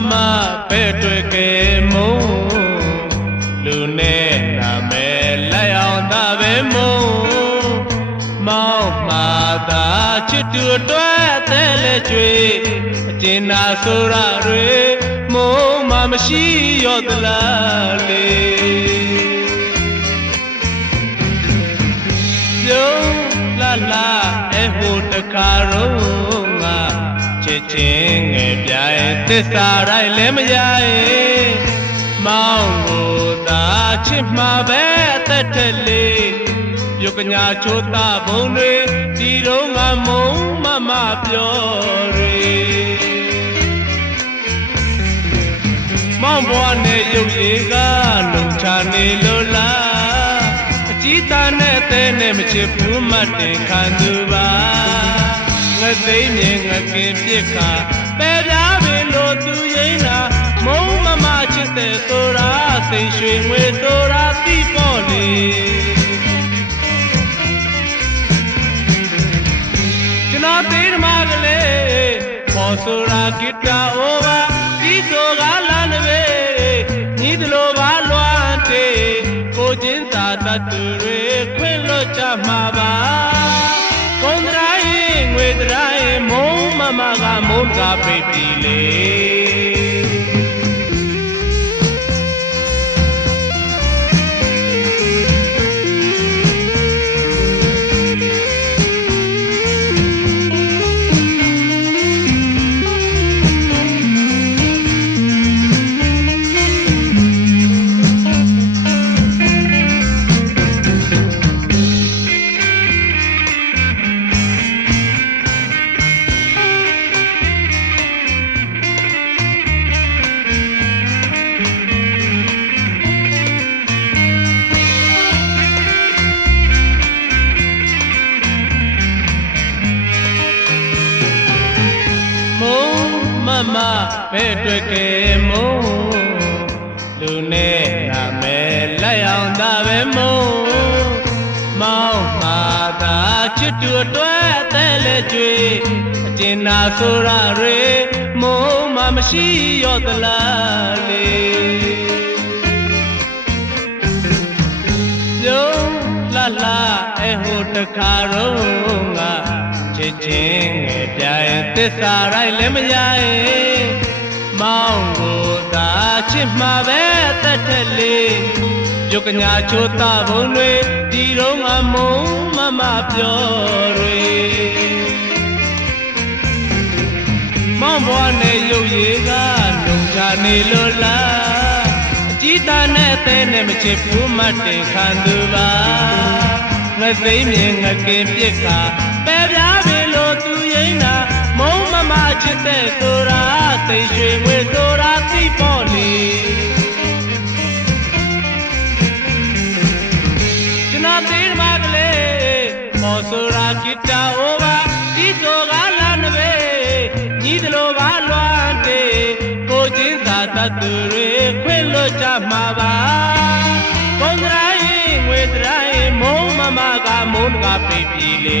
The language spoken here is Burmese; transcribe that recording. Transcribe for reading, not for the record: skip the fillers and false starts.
mama petweke mo lune na me layang da be mo mau ma da chitu twa te le chwe achina sura rwe mo ma mashi yo dala le yo la la e ho takaro ngaချင်းငယ်ပြိုင်သစ္စာတိုင်းလည်းမရရဲ့မောင်ကိုသာချစ်မှာပဲအသက်ထက်လေးပြုတ်ကညာချိုးတာဘုံတွေဒီတော့ငါမုံမမပြောတွေမောင်ဘွားနဲ့ရုပ်ရည်ကလုံချနေလို့လားအကြီးသားနဲ့အသေးနဲ့မချစ်ဘူးမှတ်တယ်ခံသူပါငါသိမြင်ငါကင်ပြစ်ခါပဲပြားပင်လို့သူရိမ့်တာမုံမမချစ်တဲ့ဆိုတာစိတ်ရွှေငွေဆိုတာသိပေါ့လေကျွန်တော်သေးဓမ္မကလေးပေါ်ဆိုတာဂီတာအိုဘာဒီဆိုကလာနေပဲညီတလိုပါလွှမ်းတေကိုချင်းသာတတ်သူတွေခွင့်လွတ်ကြမှာပါကုန်းတိုင်းငွေတိုင်းမုံမမကမုံကပိတ်ပြီလေမဘဲတွေ့ကဲမို့လူနဲ့နာမဲလက်အောင်သာပဲမို့မောင်မာသာချစ်တူအတွက်အသက်လက်ကျွေးအကျဉ်းနာဆိုရတွေမို့မမရှိရောသလားလေပြုံးလာလာအဲဟိုတခါတော့ငါချစ်ချင်းငယ်ပြိုင်သစ္စာတိုင်းလည်းမရရဲ့မောင်ကိုသာချစ်မှာပဲအသက်ထက်လေးပြုတ်ကညာချိုးတာဘုံတွေဒီတော့ငါမုံမမပြောတွေမောင်ဘွားနဲ့ရုပ်ရည်ကလုံချနေလို့လားအကြီးသားနဲ့အသေးနဲ့မချစ်ဘူးမှတ်တင်ခံသူပါငါသိမြင်ငါကင်ပြစ်ကပဲပြားပြီလို့သူရိမ့်တာမုံမမချစ်တဲ့ဆိုတာသိရွှေငွေဆိုတာသိပေါ့လေကျွန်တော်သေးဓမ္မကလေးပေါ်ဆိုတာဂီတာအိုဘာဒီဆိုကလာနေပဲညီတလိုပါလွှမ်းတေကိုချင်းသာတတ်သူတွေခွင့်လွတ်ကြမှာပါကုန်းတိုင်းငွေတိုင်းမုံမမကမုံကပိတ်ပြီလေ